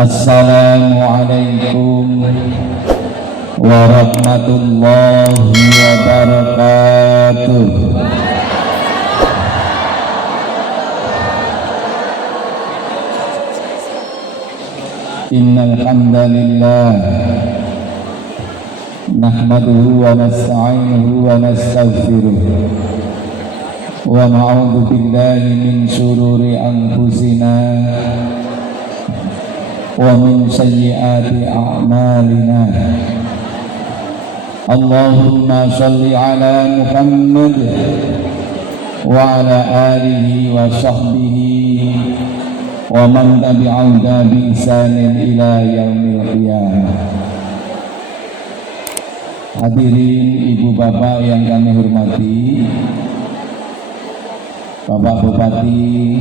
Assalamualaikum warahmatullahi wabarakatuh. Innal hamdalillah nahmaduhu wa nasta'inuhu wa nastaghfiruh wa na'udzu billahi min shururi anfusina wa min sayyiati a'malina. Allahumma shalli ala Muhammad wa ala alihi wa sahbihi wa man tabi'ahu bi ihsanin ila yaumil qiyamah. Hadirin ibu bapak yang kami hormati, Bapak Bupati,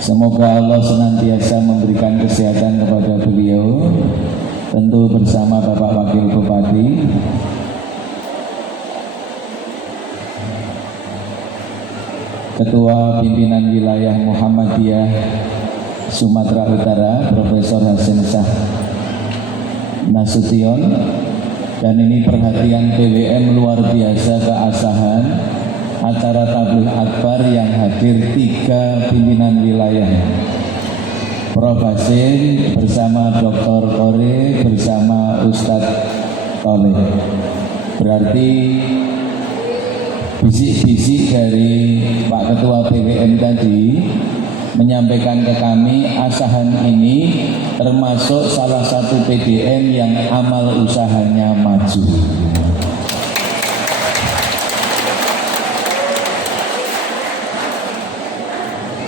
semoga Allah senantiasa memberikan kesehatan kepada beliau, tentu bersama Bapak Wakil Bupati, Ketua Pimpinan Wilayah Muhammadiyah Sumatera Utara, Profesor Hasim Shah Nasution. Dan ini perhatian PWM luar biasa keasahan acara tabligh akbar yang hadir 3 pimpinan wilayah, Prof. Hasim bersama Dr. Kore bersama Ustadz Toleh. Berarti bisik-bisik dari Pak Ketua PWM tadi menyampaikan ke kami asahan ini termasuk salah satu PDM yang amal usahanya maju.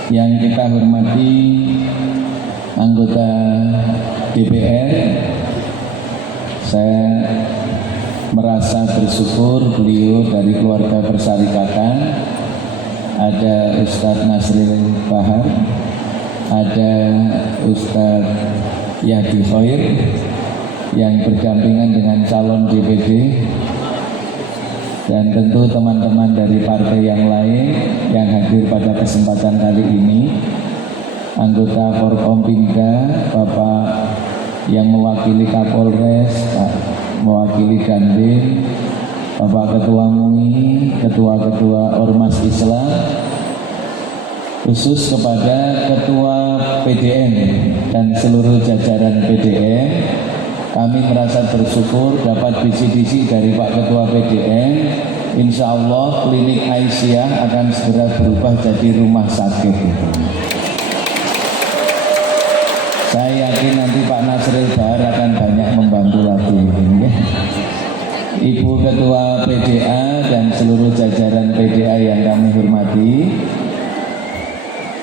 Yang kita hormati anggota DPR, saya merasa bersyukur beliau dari keluarga persyarikatan. Ada Ustadz Nasril Bahar, ada Ustadz Yadi Khair yang berdampingan dengan calon DPD, dan tentu teman-teman dari partai yang lain yang hadir pada kesempatan kali ini, anggota Forkompimda, Bapak yang mewakili Kapolres, Pak mewakili Dandim, Bapak Ketua MUI, Ketua-Ketua Ormas Islam, khusus kepada Ketua PDM dan seluruh jajaran PDM. Kami merasa bersyukur dapat bisik-bisik dari Pak Ketua PDM. Insya Allah klinik Aisyah akan segera berubah jadi rumah sakit. Saya yakin nanti Pak Nasril Bahar akan banyak membantu lagi. Ibu Ketua PDA dan seluruh jajaran PDA yang kami hormati,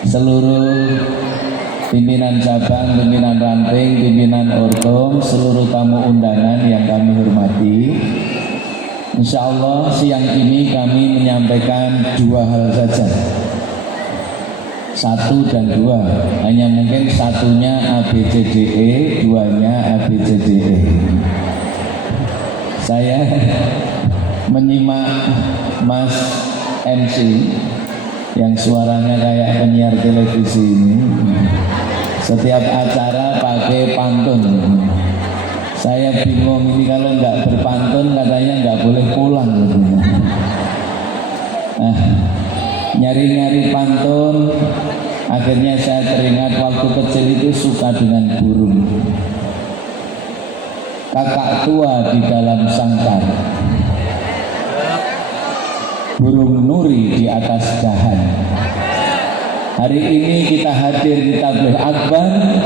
seluruh pimpinan cabang, pimpinan ranting, pimpinan ortom, seluruh tamu undangan yang kami hormati. Insya Allah siang ini kami menyampaikan 2 hal saja, 1 dan 2, hanya mungkin satunya ABCDE, 2-nya ABCDE. Saya menyimak Mas MC yang suaranya kayak penyiar televisi ini, setiap acara pakai pantun. Saya bingung ini, kalau nggak berpantun katanya nggak boleh pulang. Nah, nyari-nyari pantun, akhirnya saya teringat waktu kecil itu suka dengan burung. Kakak tua di dalam sangkar, burung nuri di atas dahan. Hari ini kita hadir di tabligh akbar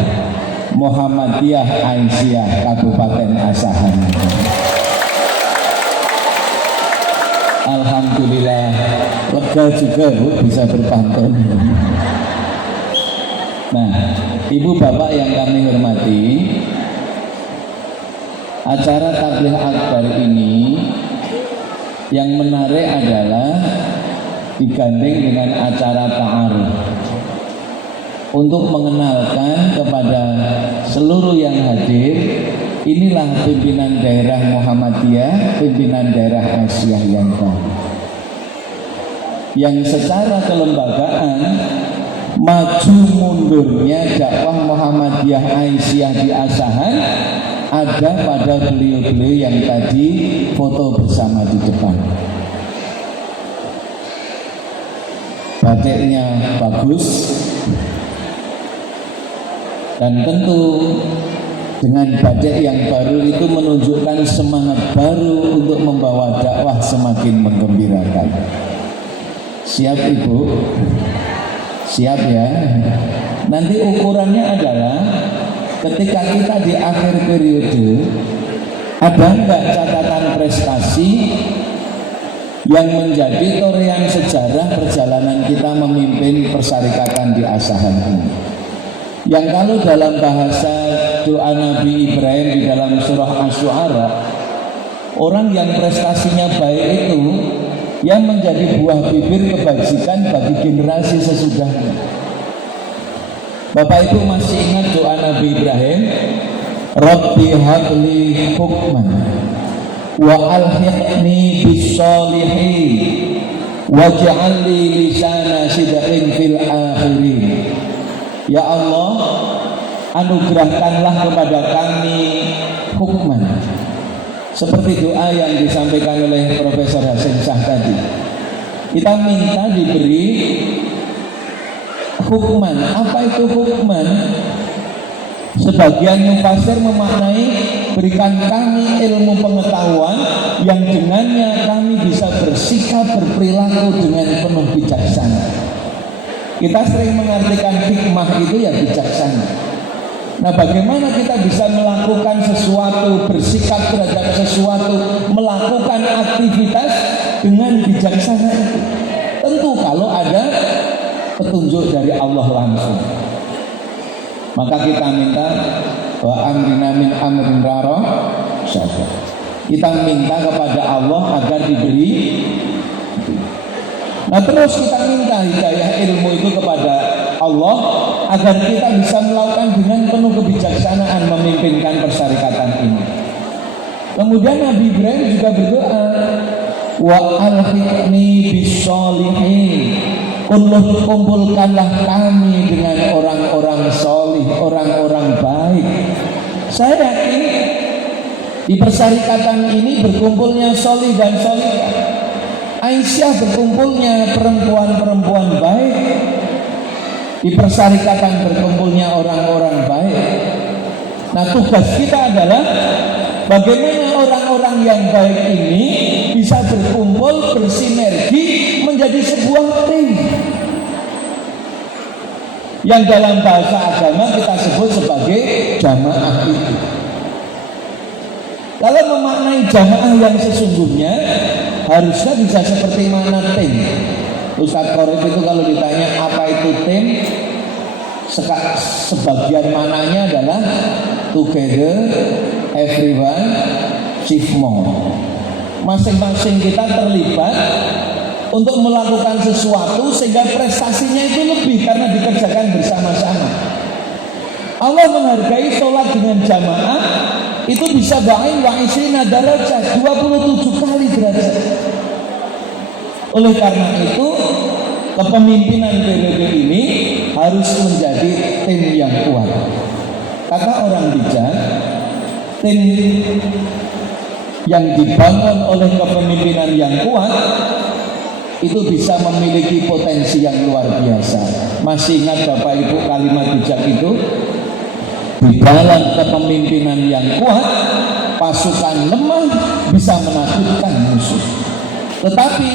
Muhammadiyah Aisyah Kabupaten Asahan. Alhamdulillah, lega juga bisa berpantun. Nah, ibu bapak yang kami hormati, acara tabligh akbar ini yang menarik adalah digandeng dengan acara ta'aruf untuk mengenalkan kepada seluruh yang hadir, inilah pimpinan daerah Muhammadiyah, pimpinan daerah Aisyah yang baru, yang secara kelembagaan maju mundurnya dakwah Muhammadiyah Aisyah di Asahan ada pada beliau-beliau yang tadi foto bersama di depan. Batiknya bagus, dan tentu dengan batik yang baru itu menunjukkan semangat baru untuk membawa dakwah semakin menggembirakan. Siap Ibu? Siap ya? Nanti ukurannya adalah ketika kita di akhir periode, ada enggak catatan prestasi yang menjadi torehan sejarah perjalanan kita memimpin persyarikatan di Asahan ini. Yang kalau dalam bahasa doa Nabi Ibrahim di dalam surah Asy-Syu'ara, orang yang prestasinya baik itu yang menjadi buah bibir kebajikan bagi generasi sesudahnya. Bapak Ibu masih ingat doa Nabi Ibrahim, Rabbi habli hukman wa alhiqni bis-sholihin waj'al li lisana sidqin fil akhirin. Ya Allah, anugerahkanlah kepada kami hukman, seperti doa yang disampaikan oleh Profesor Hasim Shah tadi. Kita minta diberi hukman. Apa itu hukman? Sebagian mufassir memaknai berikan kami ilmu pengetahuan yang dengannya kami bisa bersikap berperilaku dengan penuh bijaksana. Kita sering mengartikan hikmah itu ya bijaksana. Nah, bagaimana kita bisa melakukan sesuatu, bersikap terhadap sesuatu, melakukan aktivitas dengan bijaksana itu? Tentu kalau ada petunjuk dari Allah langsung. Maka kita minta wa amrina min amrin raro syada. Kita minta kepada Allah agar diberi. Nah, terus kita minta hidayah ilmu itu kepada Allah agar kita bisa melakukan dengan penuh kebijaksanaan memimpinkan persyarikatan ini. Kemudian Nabi Ibrahim juga berdoa, wa alhiqni bis-sholihin. Kumpulkanlah kami dengan orang-orang solih, orang-orang baik. Saya yakin di persyarikatan ini berkumpulnya solih dan solihah. Aisyah berkumpulnya perempuan-perempuan baik. Di persyarikatan berkumpulnya orang-orang baik. Nah, tugas kita adalah bagaimana orang-orang yang baik ini bisa berkumpul, bersinergi menjadi sebuah tim yang dalam bahasa agama kita sebut sebagai jamaah itu. Kalau memaknai jamaah yang sesungguhnya, harusnya bisa seperti mana tim. Ustadz Korib itu kalau ditanya apa itu tim, sebagian mananya adalah together, everyone, chief more. Masing-masing kita terlibat untuk melakukan sesuatu sehingga prestasinya itu lebih karena dikerjakan bersama-sama. Allah menghargai sholat dengan jamaah itu bisa ba'in wa isrina darajat, 27 kali derajat. Oleh karena itu kepemimpinan periode ini harus menjadi tim yang kuat. Kata orang bijak, tim yang dibangun oleh kepemimpinan yang kuat itu bisa memiliki potensi yang luar biasa. Masih ingat Bapak Ibu kalimat bijak itu? Di dalam kepemimpinan yang kuat, pasukan lemah bisa menakutkan musuh. Tetapi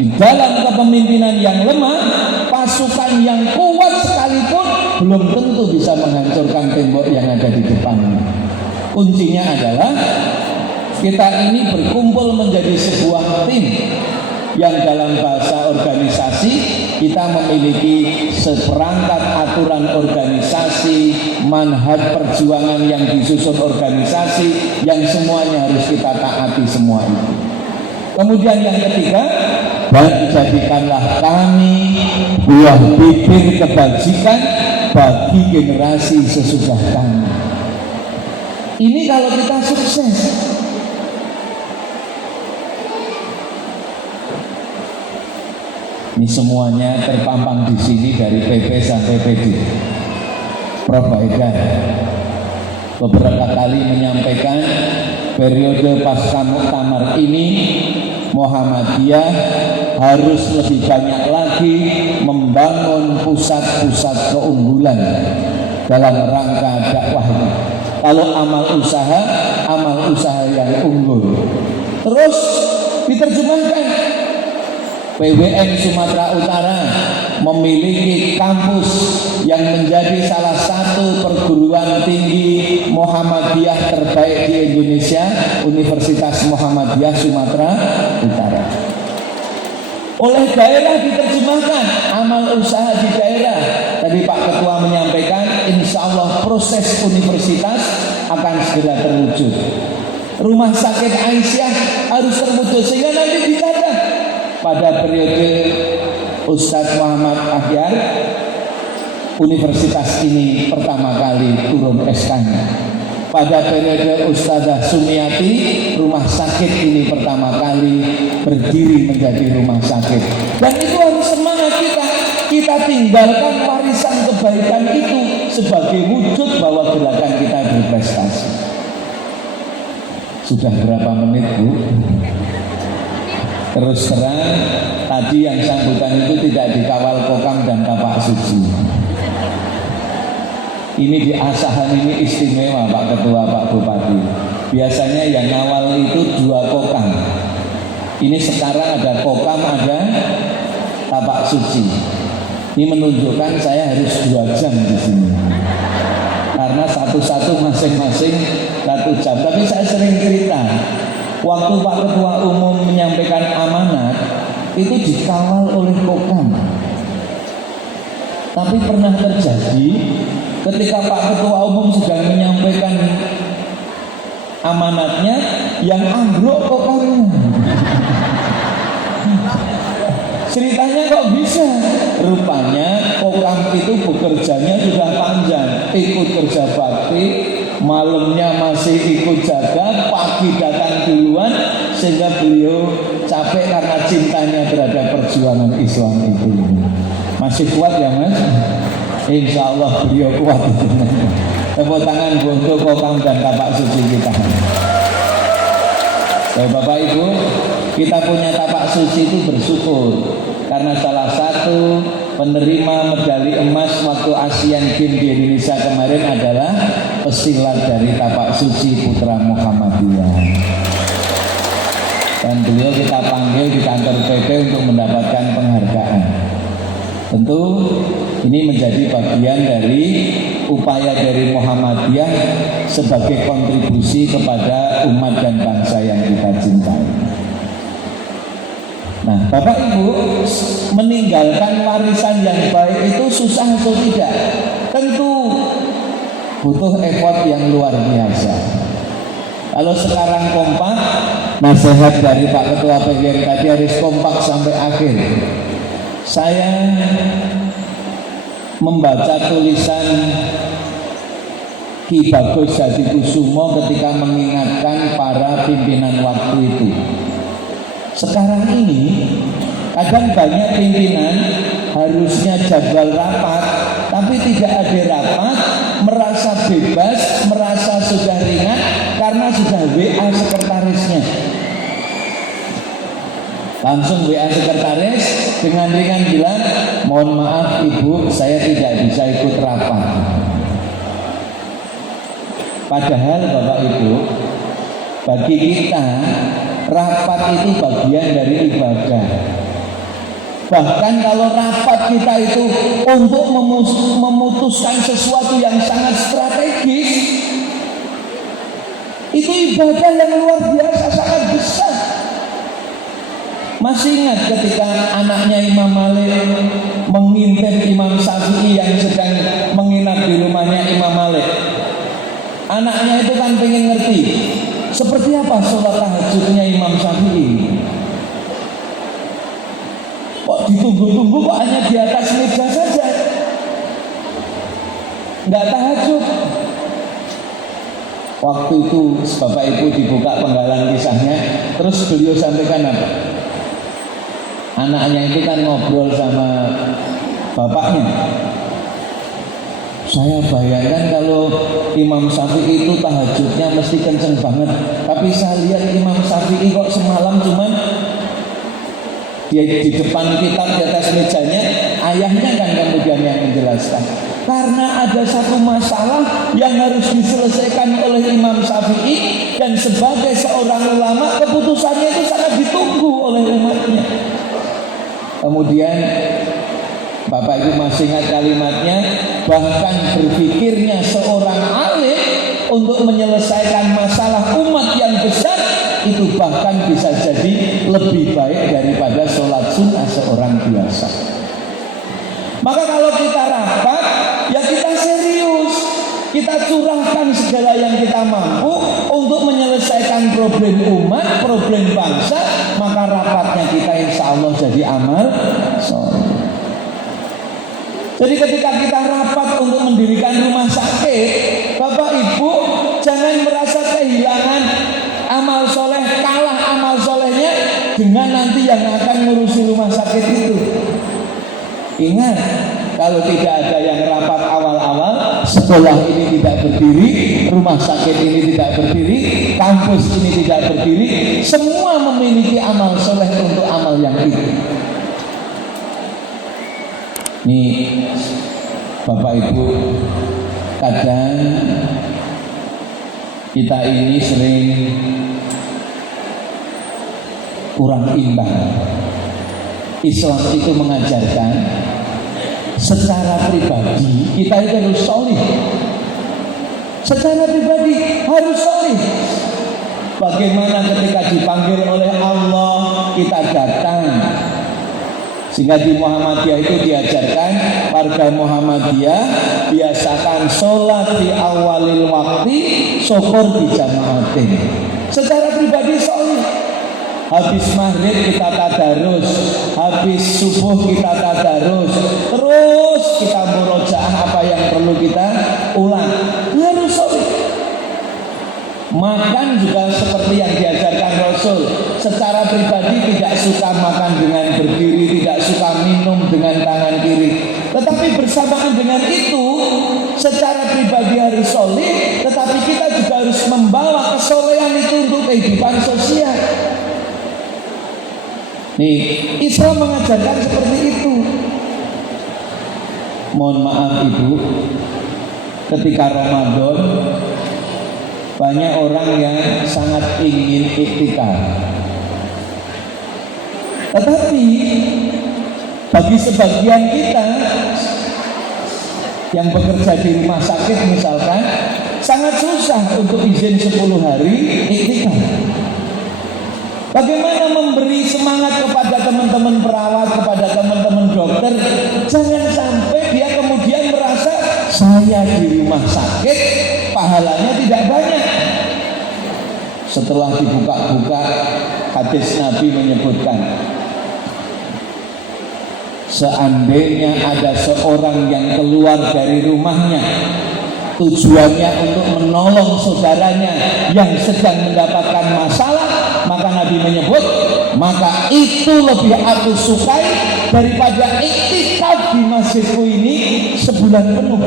di dalam kepemimpinan yang lemah, pasukan yang kuat sekalipun belum tentu bisa menghancurkan tembok yang ada di depannya. Kuncinya adalah kita ini berkumpul menjadi sebuah tim yang dalam bahasa organisasi kita memiliki seperangkat aturan organisasi, manhaj perjuangan yang disusun organisasi yang semuanya harus kita taati semua itu. Kemudian yang ketiga, dan jadikanlah kami buah bibir kebajikan bagi generasi sesudah kami. Ini kalau kita sukses. Ini semuanya terpampang di sini dari PP sampai PD. Prof Haidar beberapa kali menyampaikan periode pasca muktamar ini Muhammadiyah harus lebih banyak lagi membangun pusat-pusat keunggulan dalam rangka dakwah ini. Kalau amal usaha yang unggul. Terus diterjemahkan, PWN Sumatera Utara memiliki kampus yang menjadi salah satu perguruan tinggi Muhammadiyah terbaik di Indonesia, Universitas Muhammadiyah Sumatera Utara. Oleh daerah diterjemahkan amal usaha di daerah. Tadi Pak Ketua menyampaikan, insya Allah proses universitas akan segera terwujud. Rumah sakit Aisyah harus terwujud sehingga nanti ditata. Pada periode Ustadz Muhammad Akhyar, universitas ini pertama kali turun SK-nya. Pada periode Ustazah Sumiati, rumah sakit ini pertama kali berdiri menjadi rumah sakit. Dan itu harus semangat kita. Kita tinggalkan warisan kebaikan itu sebagai wujud bahwa gerakan kita berprestasi. Sudah berapa menit, Bu? Terus terang, tadi yang sambutan itu tidak dikawal kokam dan tapak suci. Ini di Asahan ini istimewa Pak Ketua, Pak Bupati. Biasanya yang ngawal itu 2 kokam. Ini sekarang ada kokam, ada tapak suci. Ini menunjukkan saya harus 2 jam di sini. Karena satu-satu masing-masing 1 jam. Tapi saya sering cerita, waktu Pak Ketua Umum menyampaikan amanat, itu dikawal oleh kokam. Tapi pernah terjadi ketika Pak Ketua Umum sedang menyampaikan amanatnya, yang ambruk kokamnya. Ceritanya kok bisa? Rupanya kokam itu bekerjanya sudah panjang, ikut kerja bakti, malamnya masih ikut jaga, pagi datang duluan, sehingga beliau capek karena cintanya terhadap perjuangan Islam itu. Masih kuat ya Mas? Insya Allah beliau kuat. Tepuk tangan untuk kokam dan tapak suci kita. Bapak Ibu, kita punya tapak suci itu bersyukur karena salah satu penerima medali emas waktu Asian Games di Indonesia kemarin adalah pesilat dari tapak suci Putra Muhammadiyah. Dan beliau kita panggil di kantor PP untuk mendapatkan penghargaan. Tentu ini menjadi bagian dari upaya dari Muhammadiyah sebagai kontribusi kepada umat dan bangsa yang kita cintai. Nah, Bapak Ibu, meninggalkan warisan yang baik itu susah atau tidak? Tentu butuh effort yang luar biasa. Kalau sekarang kompak, nasihat dari Pak Ketua PWN tadi harus kompak sampai akhir. Saya membaca tulisan Ki Bagus Hadikusumo ketika mengingatkan para pimpinan waktu itu. Sekarang ini kadang banyak pimpinan harusnya jadwal rapat, tapi tidak ada rapat, merasa bebas, merasa sudah ringan karena sudah WA sekretarisnya. Langsung WA sekretaris dengan ringan bilang, mohon maaf Ibu, saya tidak bisa ikut rapat. Padahal Bapak Ibu, bagi kita rapat itu bagian dari ibadah. Bahkan kalau rapat kita itu untuk memutuskan sesuatu yang sangat strategis, itu ibadah yang luar biasa, sangat besar. Masih ingat ketika anaknya Imam Malik mengintip Imam Syafi'i yang sedang menginap di rumahnya Imam Malik. Anaknya itu kan pengen ngerti seperti apa sholat tahajudnya Imam Syafi'i. Kok ditunggu-tunggu kok hanya di atas meja saja, nggak tahajud. Waktu itu Bapak Ibu dibuka penggalan kisahnya, terus beliau sampaikan apa? anaknya itu kan ngobrol sama bapaknya. Saya bayangkan kalau Imam Syafi'i itu tahajudnya mesti kenceng banget. Tapi saya lihat Imam Syafi'i kok semalam cuman dia di depan kitab di atas mejanya, ayahnya kan kemudian yang menjelaskan. Karena ada satu masalah yang harus diselesaikan oleh Imam Syafi'i, dan sebagai seorang ulama keputusannya itu sangat ditunggu oleh umatnya. Kemudian Bapak Ibu masih ingat kalimatnya, bahkan berpikirnya seorang alim untuk menyelesaikan masalah umat yang besar itu bahkan bisa jadi lebih baik daripada sholat sunnah seorang biasa. Maka kalau kita rapat, ya kita serius, kita curahkan segala yang kita mampu untuk menyelesaikan problem umat, problem bangsa. Maka rapatnya kita insya Allah jadi amal soleh. Jadi ketika kita rapat untuk mendirikan rumah sakit, Bapak Ibu jangan merasa kehilangan amal soleh, kalah amal solehnya dengan nanti yang akan ngurusi rumah sakit itu. Ingat, kalau tidak ada yang rapat awal-awal, sekolah ini tidak berdiri, rumah sakit ini tidak berdiri, kampus ini tidak berdiri. Semua memiliki amal soleh untuk amal yang itu. Nih Bapak Ibu, kadang kita ini sering kurang imbang. Islam itu mengajarkan secara pribadi kita itu harus solih. Secara pribadi harus solih. Bagaimana ketika dipanggil oleh Allah kita datang. Sehingga di Muhammadiyah itu diajarkan, warga Muhammadiyah biasakan sholat di awalil waktu, syukur di jamaatin. Secara pribadi soleh. Habis maghrib kita tadarus, habis subuh kita tadarus, terus kita murojaah apa yang perlu kita ulang. Harus soleh. Makan juga seperti yang diajarkan Rasul. Secara pribadi tidak suka makan dengan berdiri, tidak suka minum dengan tangan kiri. Tetapi bersamaan dengan itu, secara pribadi harus soleh, tetapi kita juga harus membawa kesolehan itu untuk kehidupan sosial. Nih, Islam mengajarkan seperti itu. Mohon maaf Ibu, ketika Ramadan banyak orang yang sangat ingin iktikaf. Tetapi bagi sebagian kita yang bekerja di rumah sakit misalkan, sangat susah untuk izin 10 hari iktikaf. Bagaimana memberi semangat kepada teman-teman perawat, kepada teman-teman dokter? Jangan sampai dia kemudian merasa saya di rumah sakit pahalanya tidak banyak. Setelah dibuka-buka, hadis Nabi menyebutkan, seandainya ada seorang yang keluar dari rumahnya tujuannya untuk menolong saudaranya yang sedang mendapatkan masalah, maka Nabi menyebut, maka itu lebih aku sukai daripada iktikaf di masjidku ini sebulan penuh.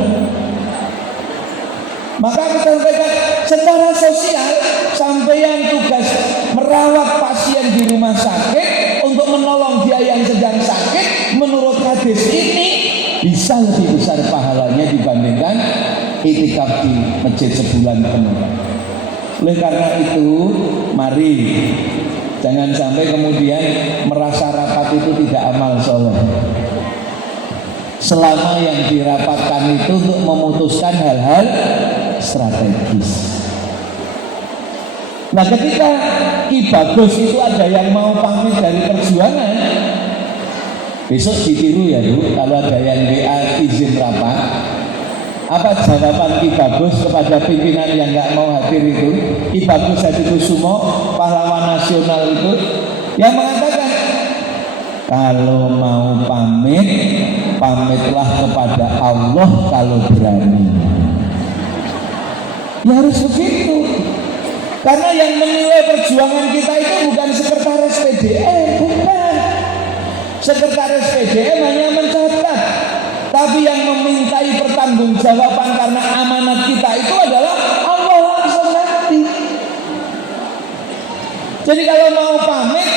Maka kita sampaikan secara sosial, sampeyan tugas merawat pasien di rumah sakit untuk menolong dia yang sedang sakit, menurut hadis ini bisa lebih besar pahalanya dibandingkan iktikaf di masjid sebulan penuh. Oleh karena itu, mari jangan sampai kemudian merasa rapat itu tidak amal soleh. Selama yang dirapatkan itu untuk memutuskan hal-hal strategis. Nah, ketika Ki Bagus itu ada yang mau pamit dari perjuangan, besok ditiru ya Bu, kalau ada yang WA izin rapat, apa jawaban Ki Bagus kepada pimpinan yang nggak mau hadir itu? Ki Bagus Hadikusumo, pahlawan nasional itu, yang mengatakan, kalau mau pamit, pamitlah kepada Allah kalau berani. Ya harus begitu. Karena yang menilai perjuangan kita itu bukan sekretaris PDM, bukan. Sekretaris PDM hanya mencatat, tapi yang memintai pertanggungjawaban karena amanat kita itu adalah Allah langsung nanti. Jadi kalau mau pamit,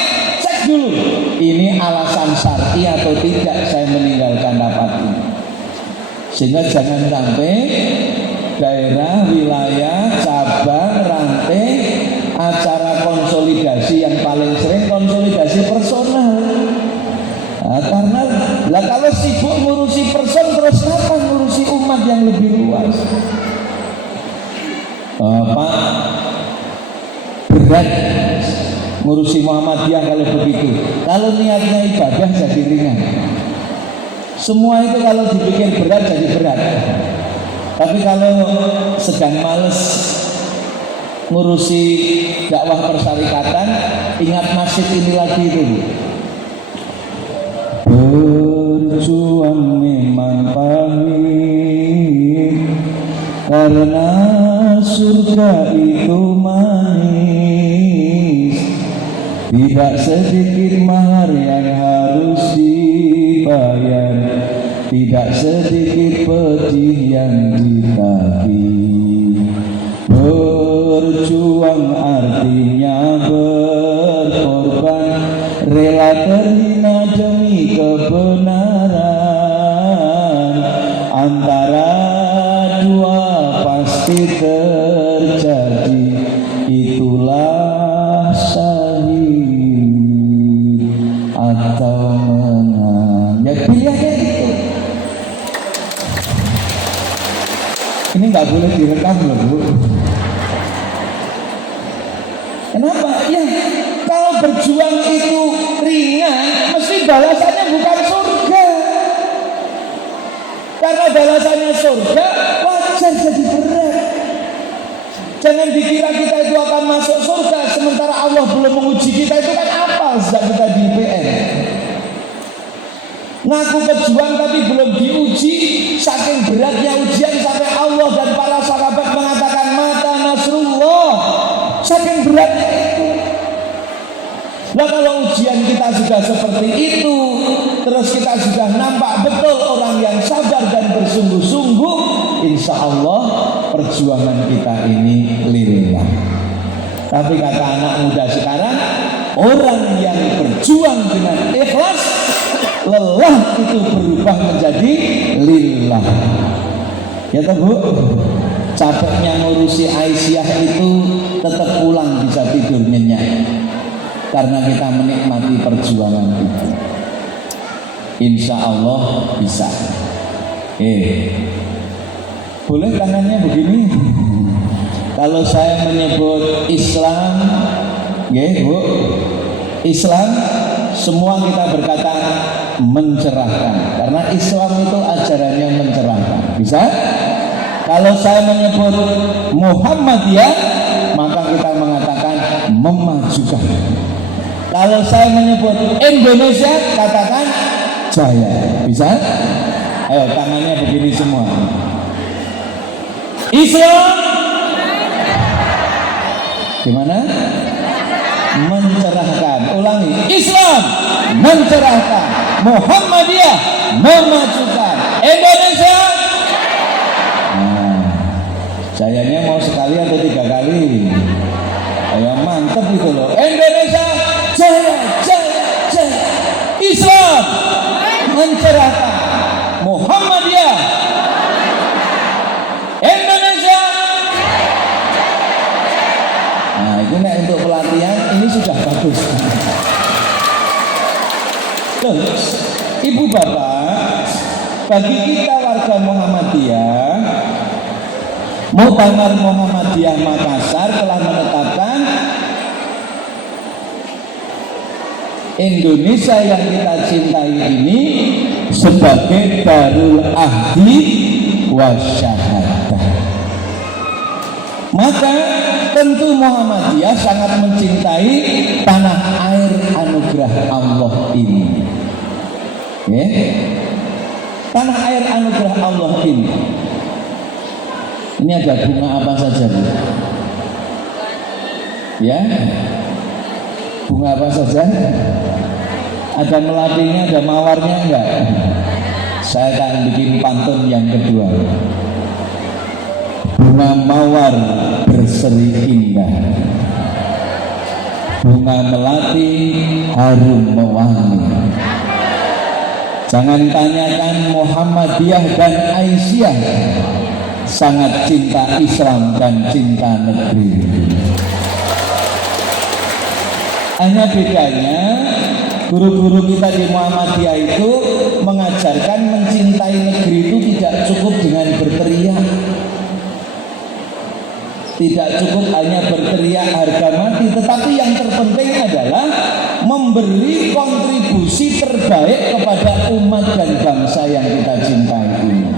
cek dulu ini alasan syar'i atau tidak saya meninggalkan rapat ini. Sehingga jangan sampai daerah, wilayah, cabang, rantai, acara konsolidasi yang paling sering konsolidasi personal. Nah, karena kalau sibuk ngurusi person, terus kapan ngurusi umat yang lebih luas? Pak, berat ngurusi Muhammadiyah kalau begitu. Kalau niatnya ibadah jadi ringan. Semua itu kalau dipikir berat jadi berat. Tapi kalau sedang males ngurusi dakwah persyarikatan, ingat nasib ini lagi itu. Berjuang memang pahit, karena surga itu manis. Tidak sedikit mahar yang harus dibayar, tidak sedikit pedih yang ditagih. Berjuang artinya berkorban, rela terhina demi kebenaran. Antara dua pasti terjadi, itulah syahid atau menang. Ya pilihannya itu. Ini nggak boleh direkam loh Bu. Kenapa? Ya kalau berjuang itu ringan, mesti balasannya bukan surga. Karena balasannya surga, wajar jadi berat. Jangan dikira kita itu akan masuk surga sementara Allah belum menguji kita. Itu kan apa sejak kita di IPN. Ngaku pejuang tapi belum diuji. Saking beratnya ujian sampai Allah dan para sahabat mengatakan mata nasrullah. Saking beratnya itu. Nah kalau ujian kita sudah seperti itu, terus kita sudah nampak betul orang yang sabar dan bersungguh-sungguh, insya Allah perjuangan kita ini lillah. Tapi kata anak muda sekarang, orang yang berjuang dengan ikhlas, lelah itu berubah menjadi lillah. Ya toh Bu, capeknya ngurusi Aisyah itu tetap pulang bisa tidur nyenyak. Karena kita menikmati perjuangan itu. Insya Allah bisa. Boleh tangannya begini. Kalau saya menyebut Islam, Bu, Islam semua kita berkata mencerahkan. Karena Islam itu ajarannya mencerahkan. Bisa? Kalau saya menyebut Muhammadiyah, maka kita mengatakan memajukan. Kalau saya menyebut Indonesia, katakan jaya. Bisa? Ayo tangannya begini semua. Islam gimana? Mencerahkan. Ulangi. Islam mencerahkan. Muhammadiyah memajukan. Indonesia. Nah, jayanya mau sekali atau 3 kali? Ayo mantap itu loh. Indonesia jaya, jaya, jaya. Islam mencerahkan. Muhammadiyah. Indonesia. Nah itu untuk pelatihan ini sudah bagus. Terus Ibu Bapak, bagi kita warga Muhammadiyah, Muktamar Muhammadiyah Makassar telah menetapkan Indonesia yang kita cintai ini sebagai Darul Ahdi Wasyahadah. Maka tentu Muhammadiyah sangat mencintai tanah air anugerah Allah ini. Tanah air anugerah Allah ini. Ini ada bunga apa saja Bu? Ya, bunga apa saja? Ada melatinya, ada mawarnya enggak? Saya akan bikin pantun yang kedua. Bunga mawar berseri indah, bunga melati harum mewangi. Jangan tanyakan Muhammadiyah dan Aisyah, sangat cinta Islam dan cinta negeri. Hanya bedanya guru-guru kita di Muhammadiyah itu mengajarkan mencintai negeri itu tidak cukup dengan berteriak, tidak cukup hanya berteriak harga mati, tetapi yang terpenting adalah memberi kontribusi terbaik kepada umat dan bangsa yang kita cintai ini.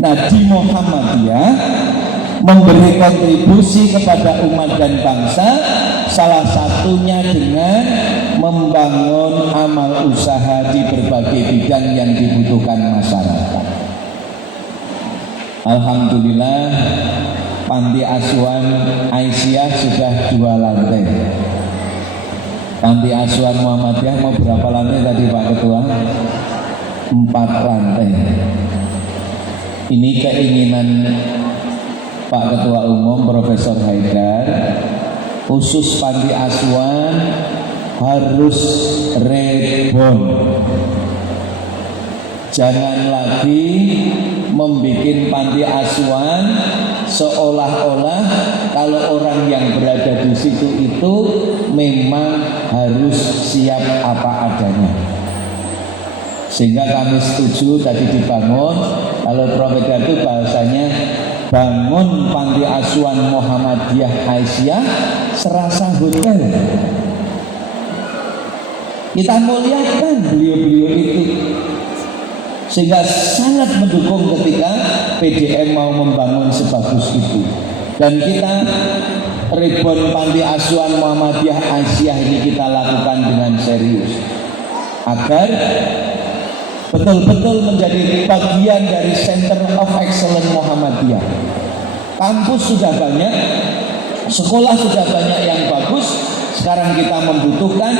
Nah, di Muhammadiyah memberi kontribusi kepada umat dan bangsa salah satunya dengan membangun amal usaha di berbagai bidang yang dibutuhkan masyarakat. Alhamdulillah, Panti Asuhan Aisyah sudah 2 lantai. Panti Asuhan Muhammadiyah mau berapa lantai tadi Pak Ketua? 4 lantai. Ini keinginan Pak Ketua Umum Profesor Haidar, khusus Panti Asuhan harus reborn. Jangan lagi membuat panti asuhan seolah-olah kalau orang yang berada di situ itu memang harus siap apa adanya. Sehingga kami setuju tadi dibangun, kalau Profesor itu bahasanya bangun panti asuhan Muhammadiyah Aisyah serasa hotel. Kita muliakan beliau-beliau itu, sehingga sangat mendukung ketika PDM mau membangun sebagus itu. Dan kita reborn Panti Asuhan Muhammadiyah Aisyah ini kita lakukan dengan serius agar betul-betul menjadi bagian dari Center of Excellence Muhammadiyah. Kampus sudah banyak, sekolah sudah banyak yang bagus. Sekarang kita membutuhkan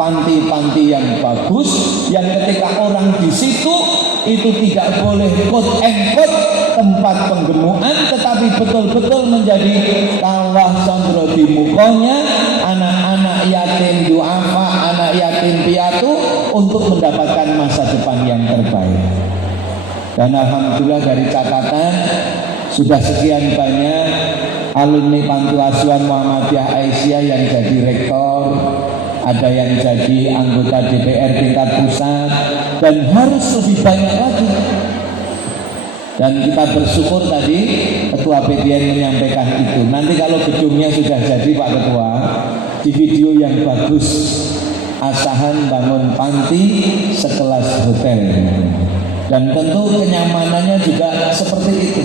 panti-panti yang bagus, yang ketika orang di situ itu tidak boleh quote and quote tempat penggemukan, tetapi betul-betul menjadi kawah sondro di mukonya anak-anak yatim duafa, anak yatim piatu untuk mendapatkan masa depan yang terbaik. Dan alhamdulillah dari catatan sudah sekian banyak alumni Panti Asuhan Muhammadiyah Aisyah yang jadi rektor, ada yang jadi anggota DPR tingkat pusat, dan harus lebih banyak lagi. Dan kita bersyukur tadi Ketua PDN menyampaikan itu. Nanti kalau gedungnya sudah jadi Pak Ketua, di video yang bagus, Asahan bangun panti sekelas hotel, dan tentu kenyamanannya juga seperti itu.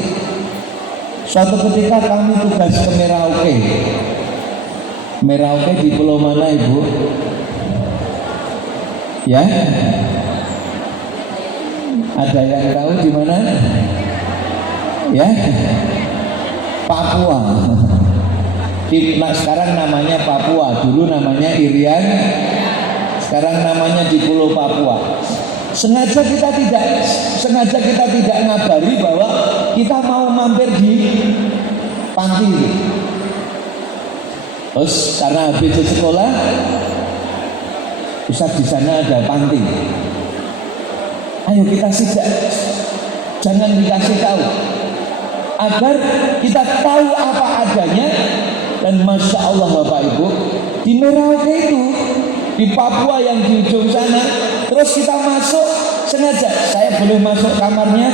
Suatu ketika kami tugas ke Merauke. Merauke di pulau mana Ibu? Ya? Ada yang tahu di mana? Ya? Papua. Nah, sekarang namanya Papua, dulu namanya Irian, sekarang namanya di Pulau Papua. Sengaja kita tidak ngabari bahwa kita mau mampir di panti itu. Terus karena habis sekolah, Ustaz di sana ada panti. Ayo kita sidak, jangan dikasih tahu, agar kita tahu apa adanya. Dan Masya Allah Bapak Ibu, di Merauke itu, di Papua yang di ujung sana, terus kita masuk sengaja. Saya boleh masuk kamarnya?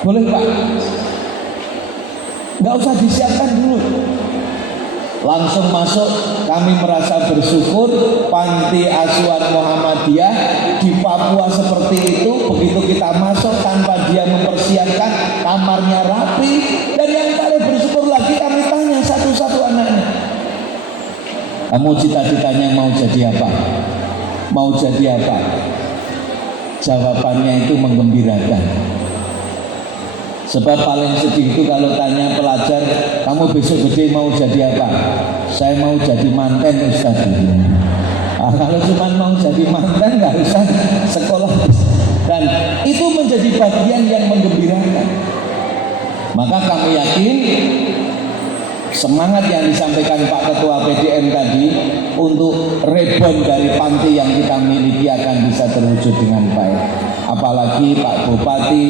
Boleh Pak? Nggak usah disiapkan dulu, langsung masuk. Kami merasa bersyukur Panti Asuhan Muhammadiyah di Papua seperti itu. Begitu kita masuk tanpa dia mempersiapkan, kamarnya rapi. Dan yang paling bersyukur lagi, kami tanya satu-satu anaknya, kamu cita-citanya mau jadi apa? Mau jadi apa? Jawabannya itu menggembirakan. Sebab paling sedih itu kalau tanya pelajar, kamu besok gede mau jadi apa? Saya mau jadi manten Ustaz. Kalau cuma mau jadi mantan nggak usah sekolah. Dan itu menjadi bagian yang menggembirakan. Maka kami yakin semangat yang disampaikan Pak Ketua PDM tadi untuk rebound dari panti yang kita miliki akan bisa terwujud dengan baik. Apalagi Pak Bupati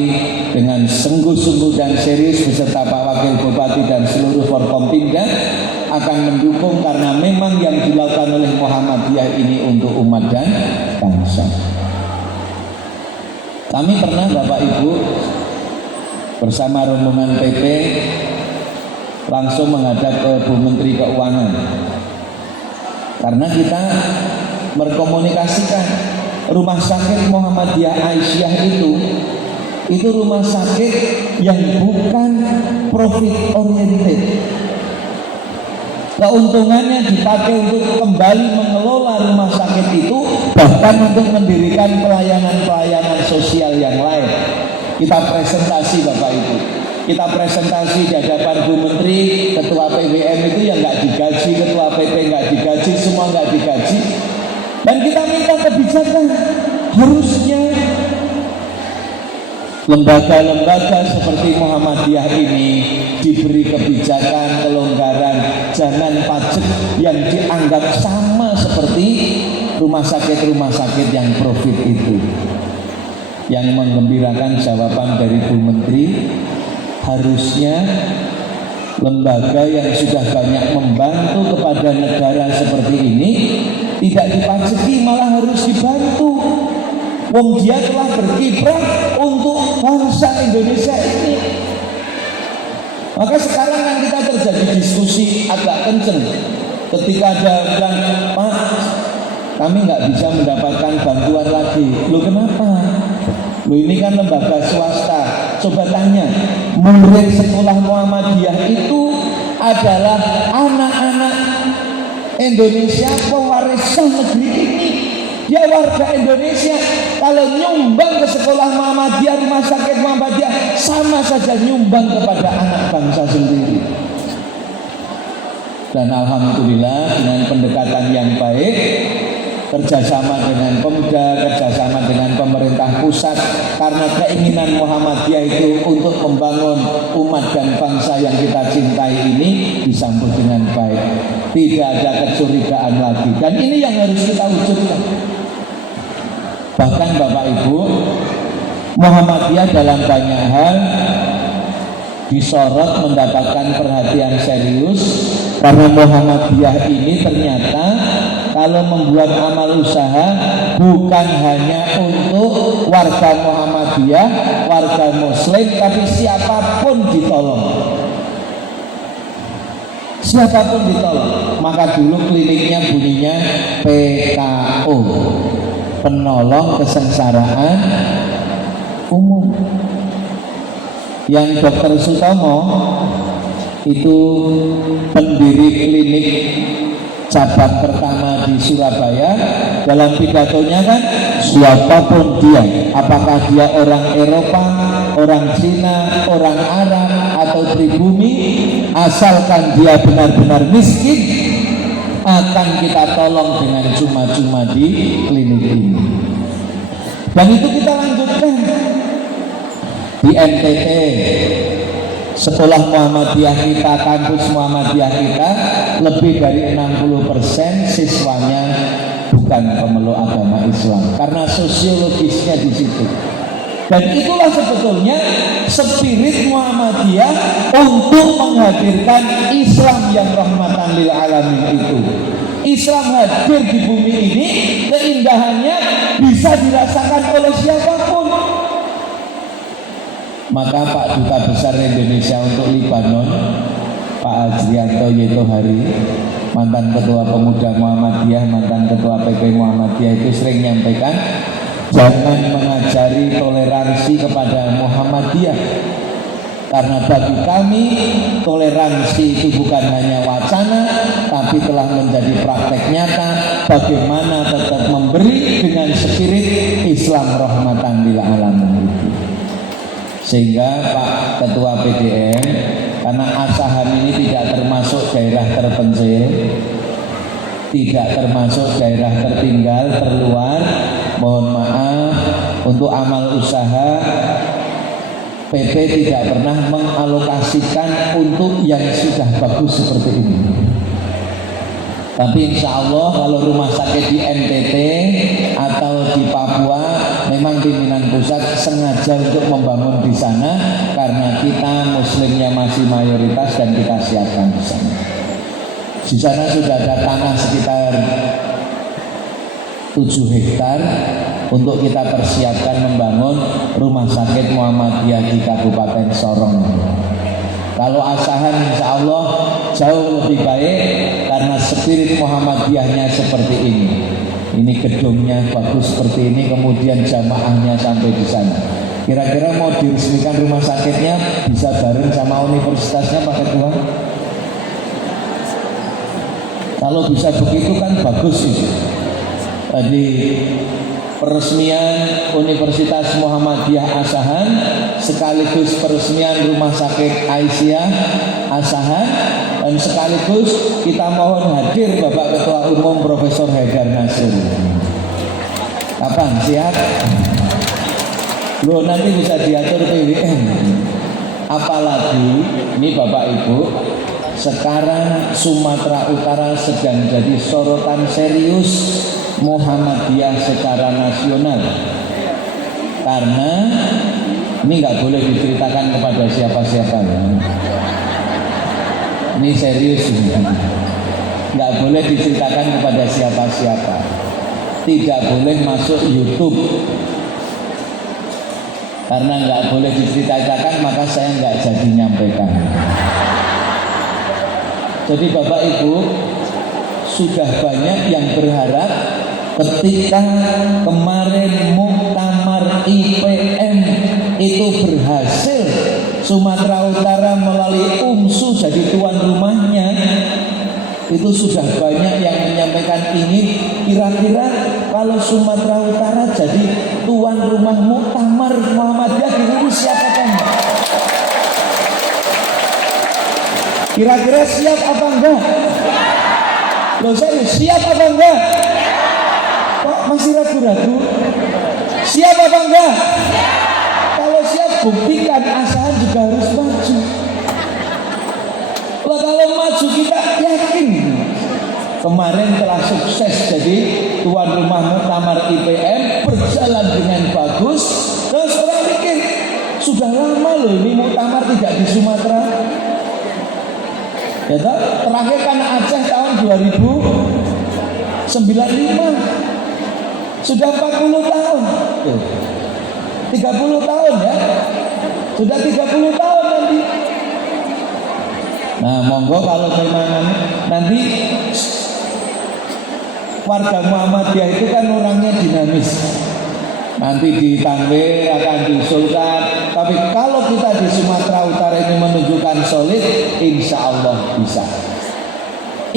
dengan sungguh-sungguh dan serius beserta Pak Wakil Bupati dan seluruh Forkompimda akan mendukung, karena memang yang dilakukan oleh Muhammadiyah ini untuk umat dan bangsa. Kami pernah Bapak Ibu bersama rombongan PP langsung menghadap ke Bu Menteri Keuangan, karena kita berkomunikasikan rumah sakit Muhammadiyah Aisyah itu rumah sakit yang bukan profit oriented. Keuntungannya dipakai untuk kembali mengelola rumah sakit itu, bahkan untuk mendirikan pelayanan-pelayanan sosial yang lain. Kita presentasi Bapak Ibu, kita presentasi di hadapan Bu Menteri, Ketua PWM itu yang nggak digaji, Ketua PP nggak digaji, semua nggak digaji. Dan kita minta kebijakan, harusnya lembaga-lembaga seperti Muhammadiyah ini diberi kebijakan kelonggaran, jangan pajak yang dianggap sama seperti rumah sakit yang profit itu. Yang menggembirakan jawaban dari Bu Menteri, harusnya lembaga yang sudah banyak membantu kepada negara seperti ini tidak dipajaki, malah harus dibantu. Wong dia telah berkiprah untuk bangsa Indonesia ini. Maka sekarang yang kita terjadi diskusi agak kenceng ketika ada bilang, Pak, kami nggak bisa mendapatkan bantuan lagi. Loh kenapa? Loh ini kan lembaga swasta. Coba tanya, murid sekolah Muhammadiyah itu adalah anak-anak Indonesia pewarisan negeri ini. Dia warga Indonesia. Kalau nyumbang ke sekolah Muhammadiyah, rumah sakit Muhammadiyah, sama saja nyumbang kepada anak bangsa sendiri. Dan alhamdulillah dengan pendekatan yang baik, kerjasama dengan Pemda, kerjasama dengan pemerintah pusat, karena keinginan Muhammadiyah itu untuk membangun umat dan bangsa yang kita cintai ini disambut dengan baik. Tidak ada kecurigaan lagi. Dan ini yang harus kita wujudkan. Bahkan Bapak Ibu, Muhammadiyah dalam banyak hal disorot mendapatkan perhatian serius, karena Muhammadiyah ini ternyata kalau membuat amal usaha bukan hanya untuk warga Muhammadiyah, warga Muslim, tapi siapapun ditolong. Siapapun ditolong. Maka dulu kliniknya bunyinya PKO, penolong kesengsaraan umum. Yang Dr. Sutomo itu pendiri klinik cabang pertama di Surabaya, dalam pidatonya kan, siapapun dia, apakah dia orang Eropa, orang Cina, orang Arab atau pribumi, asalkan dia benar-benar miskin, akan kita tolong dengan cuma-cuma di klinik ini. Dan itu kita lanjutkan di NTT, sekolah Muhammadiyah kita, kampus Muhammadiyah kita, lebih dari 60% siswanya bukan pemeluk agama Islam, karena sosiologisnya di situ. Dan itulah sebetulnya spirit Muhammadiyah untuk menghadirkan Islam yang rahmatan lil alamin itu. Islam hadir di bumi ini, keindahannya bisa dirasakan oleh siapapun. Maka Pak Duta Besar Indonesia untuk Libanon, Pak Ajrianto Yetohari, mantan Ketua Pemuda Muhammadiyah, mantan Ketua PP Muhammadiyah, itu sering menyampaikan, jangan mengajari toleransi kepada Muhammadiyah, karena bagi kami toleransi itu bukan hanya wacana, tapi telah menjadi praktek nyata bagaimana tetap memberi dengan spirit Islam rahmatan lil alamin itu. Sehingga Pak Ketua PDM, karena Asahan ini tidak termasuk daerah terpencil, tidak termasuk daerah tertinggal terluar. Mohon maaf, untuk amal usaha PP tidak pernah mengalokasikan untuk yang sudah bagus seperti ini. Tapi insya Allah kalau rumah sakit di NTT atau di Papua, memang pimpinan pusat sengaja untuk membangun di sana karena kita muslimnya masih mayoritas dan kita siapkan di sana. Di sana sudah ada tanah sekitar 7 hektar untuk kita persiapkan membangun rumah sakit Muhammadiyah di Kabupaten Sorong. Kalau Asahan insya Allah jauh lebih baik karena spirit Muhammadiyahnya seperti ini. Ini gedungnya bagus seperti ini, kemudian jamaahnya sampai di sana. Kira-kira mau diresmikan rumah sakitnya bisa bareng sama universitasnya Pak Ketua? Kalau bisa begitu kan bagus itu. Tadi peresmian Universitas Muhammadiyah Asahan sekaligus peresmian Rumah Sakit Aisyah Asahan, dan sekaligus kita mohon hadir Bapak Ketua Umum Profesor Haidar Nasir. Kapan? Siap? Loh, nanti bisa diatur PWN. Apalagi ini Bapak Ibu, sekarang Sumatera Utara sedang jadi sorotan serius Muhammadiyah secara nasional, karena ini nggak boleh diceritakan kepada siapa-siapa ya. Ini serius ini. Nggak boleh diceritakan kepada siapa-siapa, tidak boleh masuk YouTube karena nggak boleh diceritakan, maka saya nggak jadi nyampaikan. Jadi Bapak Ibu, sudah banyak yang berharap ketika kemarin Muktamar IPM itu berhasil, Sumatera Utara melalui UMSU jadi tuan rumahnya, itu sudah banyak yang menyampaikan ini, kira-kira kalau Sumatera Utara jadi tuan rumah Muktamar Muhammadiyah ini siapa kan? Kira-kira siap apa enggak? Loh, saya siap apa enggak? Kok masih ragu-ragu? Siap apa enggak? Kalau siap buktikan, Asahan juga harus maju. Loh, kalau maju kita yakin. Kemarin telah sukses jadi tuan rumah Muktamar IPM, berjalan dengan bagus. Terus orang pikir sudah lama loh ini Muktamar tidak di Sumatera. Ya, terakhir kan Aceh tahun 2095, sudah 40 tahun, 30 tahun ya, sudah 30 tahun nanti. Nah, monggo kalau memang nanti warga Muhammadiyah itu kan orangnya dinamis. Nanti di Tanwir akan diusulkan, tapi kalau kita di Sumatera Utara ini menunjukkan solid, insya Allah bisa.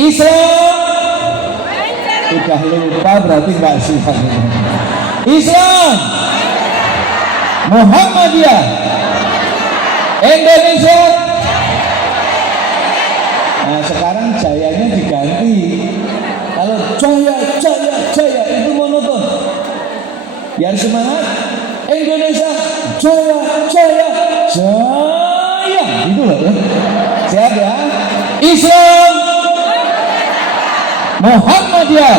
Islam sudah lupa berarti nggak siap. Islam, Muhammadiyah, Indonesia. Nah, sekarang jayanya diganti. Kalau jaya, jaya, jaya itu monoton. Biar semangat, Indonesia jaya, jaya, jaya, gitu loh ya. Siap ya. Islam, Muhammadiyah,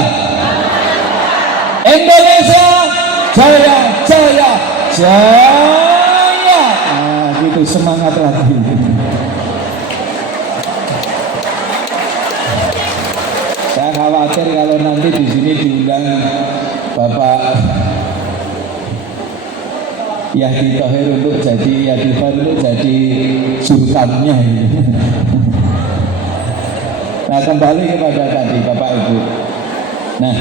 Indonesia jaya, jaya, jaya. Nah, gitu semangat lagi. Saya khawatir kalau nanti di sini diundang Bapak Yahdi Thohir untuk jadi sultannya. Nah, kembali kepada tadi Bapak Ibu. Nah,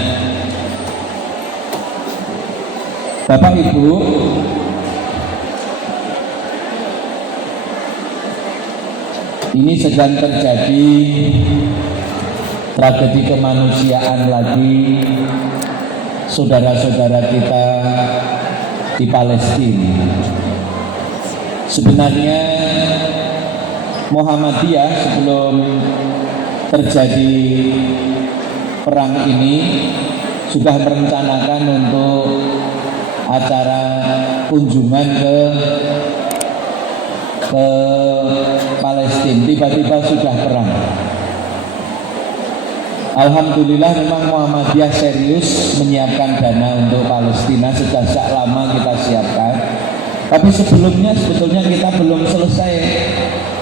Bapak Ibu, ini sedang terjadi tragedi kemanusiaan lagi, saudara-saudara kita di Palestina. Sebenarnya Muhammadiyah sebelum terjadi perang ini sudah merencanakan untuk acara kunjungan ke Palestina, tiba-tiba sudah perang. Alhamdulillah memang Muhammadiyah serius menyiapkan dana untuk Palestina, sejak lama kita siapkan. Tapi sebelumnya sebetulnya kita belum selesai.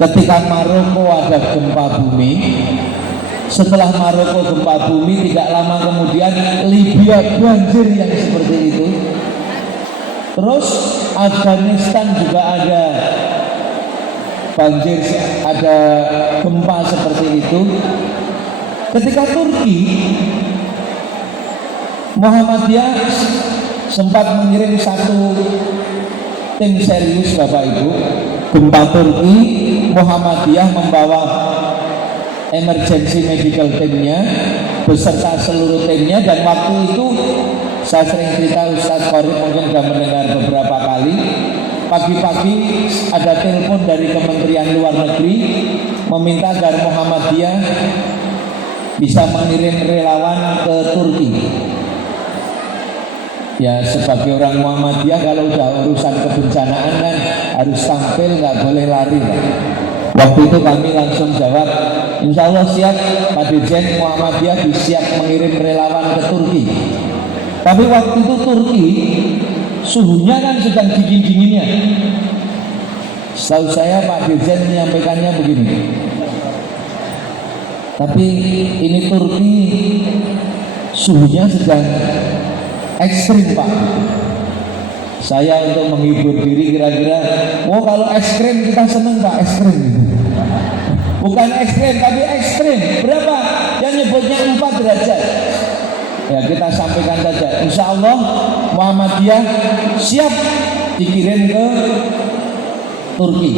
Ketika Maroko ada gempa bumi, setelah Maroko gempa bumi tidak lama kemudian Libya banjir yang seperti itu. Terus Afghanistan juga ada banjir, ada gempa seperti itu. Ketika Turki, Muhammadiyah sempat mengirim satu tim serius Bapak Ibu. Gempa Turki, Muhammadiyah membawa emergency medical timnya beserta seluruh timnya, dan waktu itu saya sering cerita, Ustaz Qorib mungkin sudah mendengar beberapa kali. Pagi-pagi ada telepon dari Kementerian Luar Negeri meminta agar Muhammadiyah bisa mengirim relawan ke Turki. Ya sebagai orang Muhammadiyah kalau udah urusan kebencanaan kan harus tampil, nggak boleh lari. Waktu itu kami langsung jawab, insya Allah siap Pak Dirjen, Muhammadiyah siap mengirim relawan ke Turki. Tapi waktu itu Turki suhunya kan sedang dingin-dinginnya. Setahu saya Pak Dirjen menyampaikannya begini, tapi ini Turki suhunya sedang ekstrim Pak. Saya untuk menghibur diri kira-kira, oh kalau ekstrim kita seneng Pak, ekstrim. Bukan ekstrim tapi ekstrim. Berapa? Yang nyebutnya 4 derajat. Ya kita sampaikan saja, insya Allah Muhammadiyah siap dikirim ke Turki.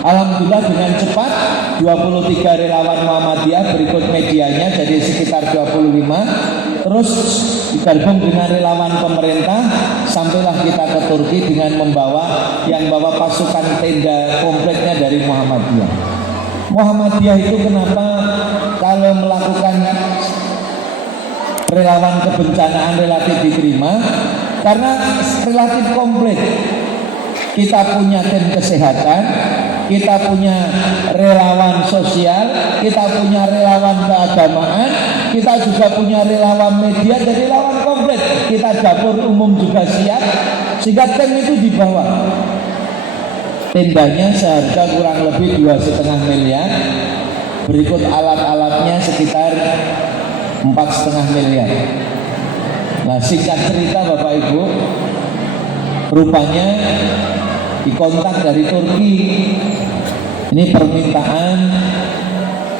Alhamdulillah dengan cepat 23 relawan Muhammadiyah, berikut medianya, jadi sekitar 25. Terus digabung dengan relawan pemerintah, sampailah kita ke Turki dengan yang bawa pasukan tenda kompletnya dari Muhammadiyah. Muhammadiyah itu kenapa kalau melakukan relawan kebencanaan relatif diterima? Karena relatif komplit. Kita punya tim kesehatan, kita punya relawan sosial, kita punya relawan keagamaan, kita juga punya relawan media, jadi relawan komplit. Kita dapur umum juga siap, sehingga tim itu dibawa. Tendanya seharga kurang lebih 2,5 miliar, berikut alat-alatnya sekitar 4,5 miliar. Nah singkat cerita Bapak Ibu, rupanya dikontak dari Turki, ini permintaan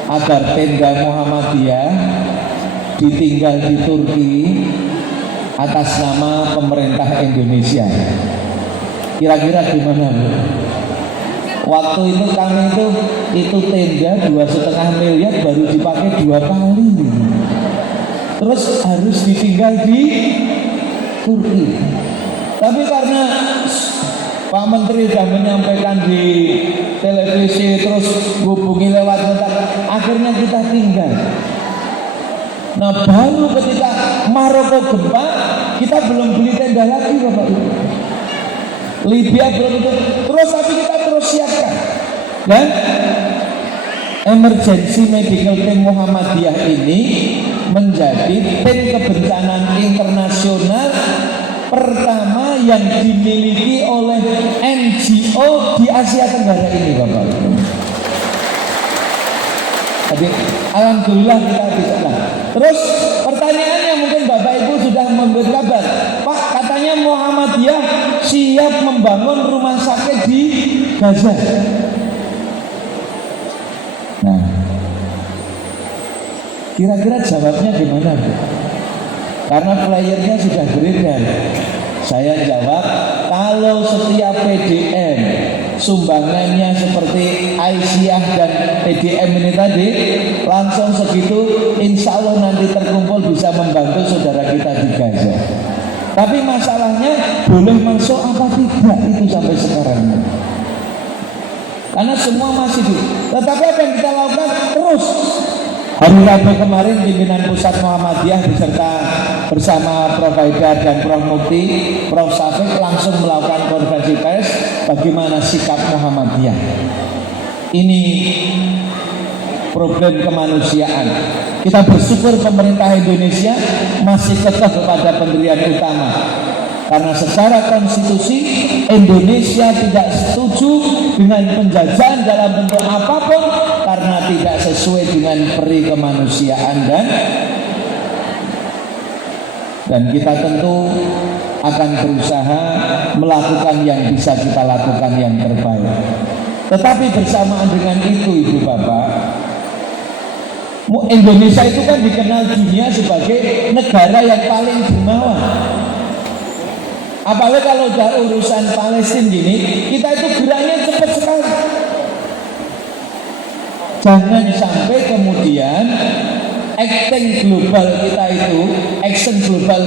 agar tenda Muhammadiyah ditinggal di Turki atas nama pemerintah Indonesia. Kira-kira gimana Bu? Waktu itu kami itu tenda 2,5 miliar baru dipakai 2 kali, terus harus ditinggal di Turki. Tapi karena Pak Menteri sudah menyampaikan di televisi, terus hubungi lewat kontak, akhirnya kita tinggal. Nah baru ketika Maroko gempa, kita belum beli tenda lagi Bapak Ibu. Libya belum itu, terus tapi kita terus siapkan. Dan emergency medical team Muhammadiyah ini menjadi tim kebencanaan internasional pertama yang dimiliki oleh NGO di Asia Tenggara ini Bapak Ibu. Jadi alhamdulillah kita bisa. Terus pertanyaannya mungkin Bapak Ibu sudah memberi kabar, Pak katanya Muhammadiyah siap membangun rumah sakit di Gaza. Nah, kira-kira jawabnya gimana Bu? Karena flyernya sudah beredar. Saya jawab, kalau setiap PDM sumbangannya seperti Aisyah dan PDM ini tadi langsung segitu, insya Allah nanti terkumpul bisa membantu saudara kita di Gaza. Tapi masalahnya boleh masuk apa tidak itu sampai sekarang. Karena semua masih di. Tetapi apa yang kita lakukan terus Hari Rabu kemarin pimpinan pusat Muhammadiyah bersama Prof. Haidar dan Prof. Mukti, Prof. Syafiq langsung melakukan konferensi pers bagaimana sikap Muhammadiyah. Ini problem kemanusiaan. Kita bersyukur pemerintah Indonesia masih tetap kepada pendirian utama. Karena secara konstitusi Indonesia tidak setuju dengan penjajahan dalam bentuk apapun karena tidak sesuai dengan peri kemanusiaan dan kita tentu akan berusaha melakukan yang bisa kita lakukan yang terbaik. Tetapi bersamaan dengan itu Ibu Bapak, Indonesia itu kan dikenal dunia sebagai negara yang paling dermawan. Apalagi kalau udah urusan Palestina gini, kita itu geraknya cepat sekali. Jangan sampai kemudian action global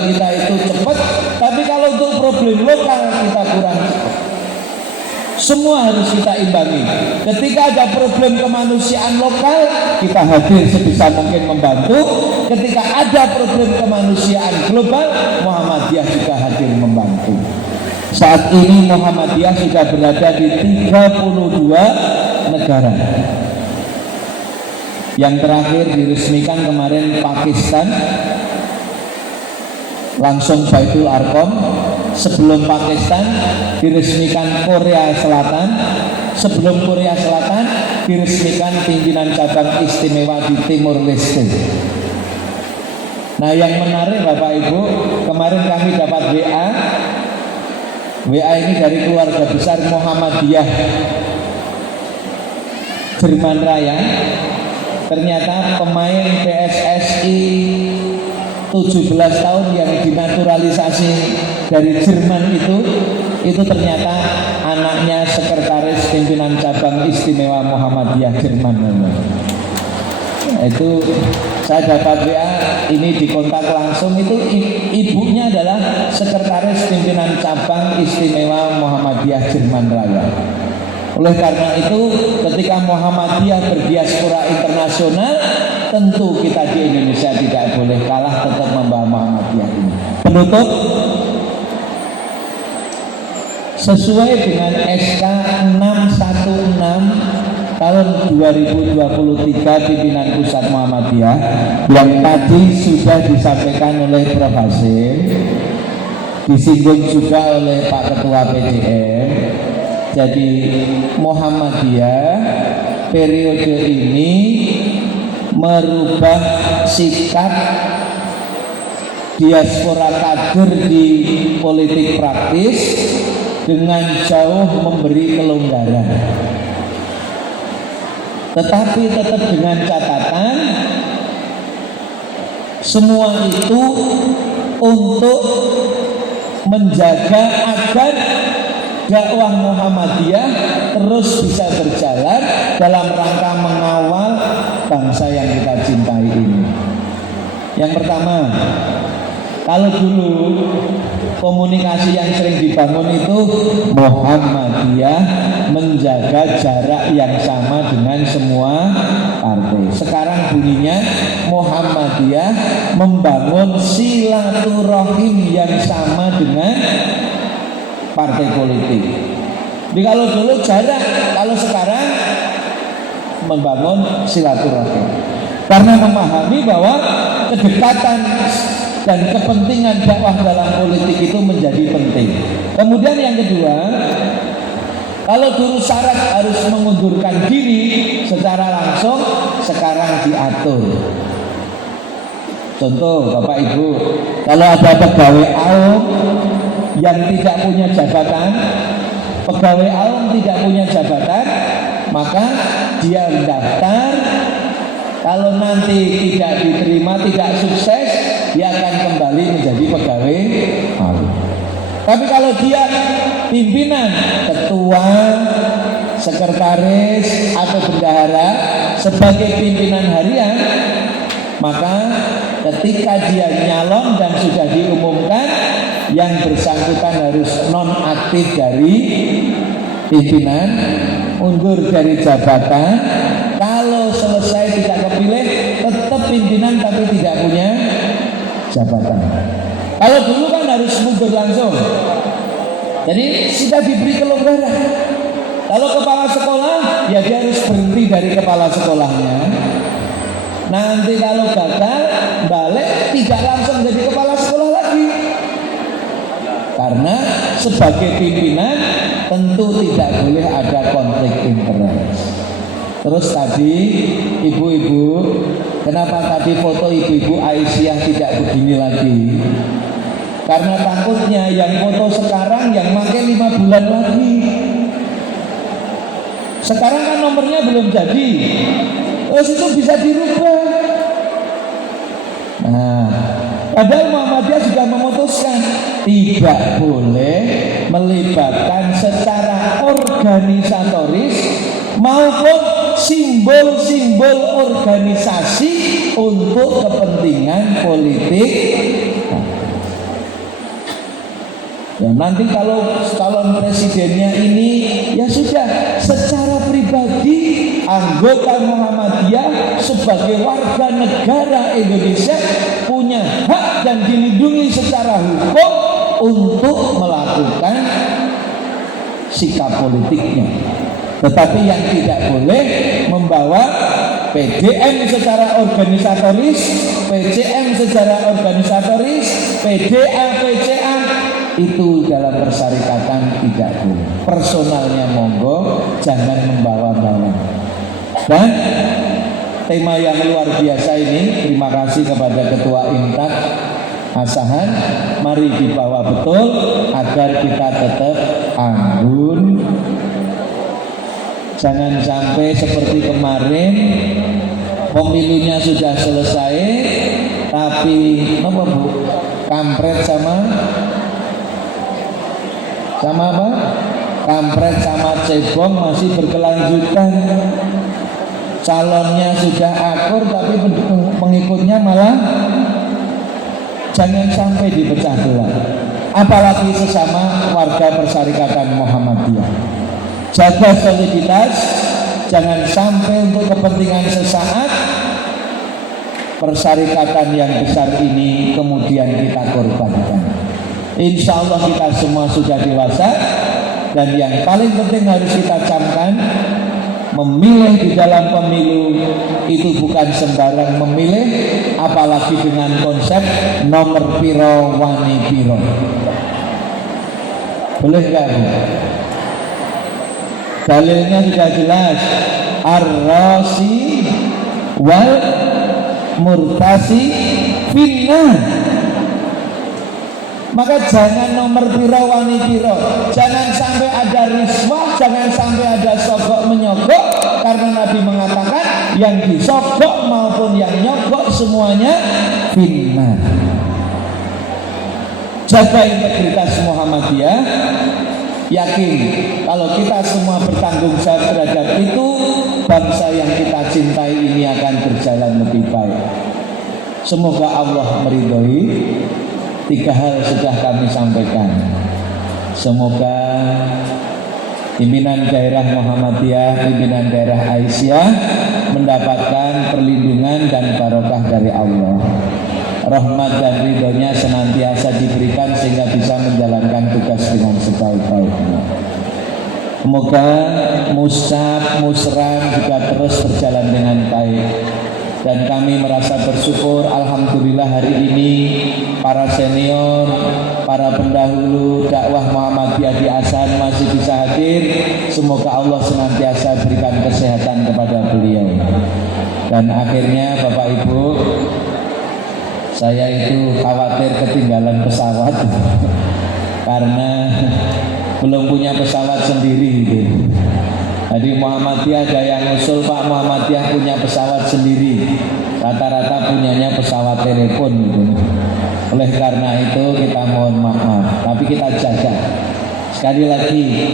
kita itu cepat, tapi kalau untuk problem lokal kita kurang cepat. Semua harus kita imbangi. Ketika ada problem kemanusiaan lokal, kita hadir sebisa mungkin membantu. Ketika ada problem kemanusiaan global, Muhammadiyah juga hadir membantu. Saat ini Muhammadiyah sudah berada di 32 negara. Yang terakhir diresmikan kemarin Pakistan, langsung Baitul Arqam. Sebelum Pakistan diresmikan Korea Selatan. Sebelum Korea Selatan diresmikan pimpinan cabang istimewa di Timur Leste. Nah, yang menarik Bapak Ibu, kemarin kami dapat WA ini dari keluarga besar Muhammadiyah Jerman Raya. Ternyata pemain PSSI 17 tahun yang dinaturalisasi dari Jerman itu ternyata anaknya sekretaris pimpinan cabang istimewa Muhammadiyah Jerman. Itu saya dapat WA ini dikontak langsung, itu ibunya adalah sekretaris pimpinan cabang istimewa Muhammadiyah Jerman Raya. Oleh karena itu ketika Muhammadiyah berdiaspora internasional, tentu kita di Indonesia tidak boleh kalah, tetap membawa Muhammadiyah ini. Penutup, sesuai dengan SK 616 tahun 2023 pimpinan pusat Muhammadiyah yang tadi sudah disampaikan oleh Prof. Hasim, disinggung juga oleh Pak Ketua PDM. Jadi Muhammadiyah periode ini merubah sikap diaspora kader di politik praktis dengan jauh memberi kelonggaran, tetapi tetap dengan catatan semua itu untuk menjaga agar dakwah Muhammadiyah terus bisa berjalan dalam rangka mengawal bangsa yang kita cintai ini. Yang pertama, kalau dulu komunikasi yang sering dibangun itu Muhammadiyah menjaga jarak yang sama dengan semua partai. Sekarang bunyinya Muhammadiyah membangun silaturahim yang sama dengan partai politik. Jadi kalau dulu jarak, kalau sekarang membangun silaturahim. Karena memahami bahwa kedekatan dan kepentingan dakwah dalam politik itu menjadi penting. Kemudian yang kedua, kalau dulu syarat harus mengundurkan diri secara langsung, sekarang diatur. Contoh Bapak Ibu, kalau ada pegawai AUM yang tidak punya jabatan, pegawai AUM tidak punya jabatan, maka dia mendaftar. Kalau nanti tidak diterima, tidak sukses, dia akan kembali menjadi pegawai AUM. Tapi kalau dia pimpinan, ketua, sekretaris atau bendahara sebagai pimpinan harian, maka ketika dia nyalon dan sudah diumumkan, yang bersangkutan harus nonaktif dari pimpinan, mundur dari jabatan. Kalau selesai tidak kepilih, tetap jabatan. Kalau dulu kan harus mundur langsung. Jadi sudah diberi kelonggaran. Kalau kepala sekolah, ya dia harus berhenti dari kepala sekolahnya. Nanti kalau gagal, balik tidak langsung jadi kepala sekolah lagi. Karena sebagai pimpinan tentu tidak boleh ada konflik interest. Terus tadi ibu-ibu, kenapa tadi foto ibu-ibu Aisyah tidak begini lagi? Karena takutnya yang foto sekarang yang pakai 5 bulan lagi. Sekarang kan nomornya belum jadi, terus itu bisa dirubah. Nah, padahal Muhammadiyah juga memutuskan tidak boleh melibatkan secara organisatoris maupun simbol-simbol organisasi untuk kepentingan politik. Ya, nanti kalau calon presidennya ini ya sudah, secara pribadi anggota Muhammadiyah sebagai warga negara Indonesia punya hak dan dilindungi secara hukum untuk melakukan sikap politiknya. Tetapi yang tidak boleh membawa PDM secara organisatoris, PCM secara organisatoris, PDA, PCA itu dalam persyarikatan tidak boleh. Personalnya monggo, jangan membawa-bawa. Dan tema yang luar biasa ini, terima kasih kepada Ketua Intak Asahan, mari dibawa betul agar kita tetap anggun. Jangan sampai seperti kemarin pemilunya sudah selesai, tapi apa Bu? Kampret sama apa? Kampret sama cebong masih berkelanjutan. Calonnya sudah akur tapi pengikutnya malah jangan sampai dipecah belah. Apalagi sesama warga persyarikatan Muhammadiyah. Jaga soliditas, jangan sampai untuk kepentingan sesaat persyarikatan yang besar ini kemudian kita korbankan. Insya Allah kita semua sudah dewasa, dan yang paling penting harus kita camkan, memilih di dalam pemilu itu bukan sembarang memilih, apalagi dengan konsep nomor piro wani piro. Boleh nggak Bu? Dalilnya sudah jelas, ar-rasi wal murtasi finnar. Maka jangan nomor piro wani piro, jangan sampai ada riswah, jangan sampai ada sogok menyogok, karena Nabi mengatakan yang disogok maupun yang nyogok semuanya finnar. Jaga integritas Muhammadiyah, yakin kalau kita semua bertanggung jawab terhadap itu, bangsa yang kita cintai ini akan berjalan lebih baik. Semoga Allah meridhoi. 3 hal sudah kami sampaikan. Semoga pimpinan daerah Muhammadiyah, pimpinan daerah Aisyah mendapatkan perlindungan dan barokah dari Allah. Rahmat dan ridhonya senantiasa diberikan sehingga bisa menjalankan tugas dengan sebaik-baiknya. Semoga musab, musram juga terus berjalan dengan baik. Dan kami merasa bersyukur, alhamdulillah hari ini para senior, para pendahulu dakwah Muhammadiyah di Asahan masih bisa hadir. Semoga Allah senantiasa berikan kesehatan kepada beliau. Dan akhirnya Bapak Ibu, saya itu khawatir ketinggalan pesawat karena belum punya pesawat sendiri gitu. Jadi Muhammadiyah ada yang usul, Pak, Muhammadiyah punya pesawat sendiri, rata-rata punyanya pesawat telepon gitu. Oleh karena itu kita mohon maaf, tapi kita jaga. Sekali lagi,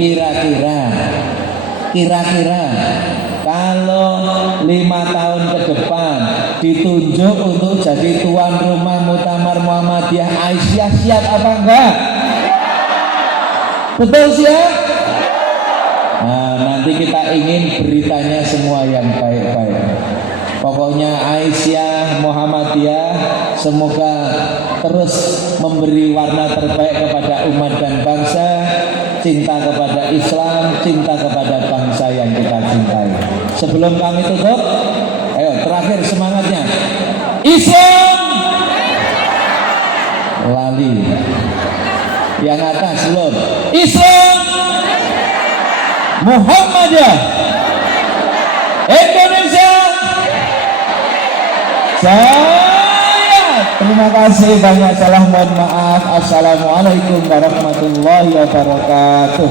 kira-kira kalau 5 tahun ke depan ditunjuk untuk jadi tuan rumah Muktamar Muhammadiyah Aisyah, siap apa enggak? Betul siap? Nah, nanti kita ingin beritanya semua yang baik-baik. Pokoknya Aisyah Muhammadiyah semoga terus memberi warna terbaik kepada umat dan bangsa, cinta kepada Islam, cinta kepada bangsa yang kita cintai. Sebelum kami tutup, ayo terakhir semangatnya. Islam lali. Yang atas belum. Islam Muhammadiyah Indonesia Jaya. Terima kasih banyak, salah mohon maaf. Assalamualaikum warahmatullahi wabarakatuh.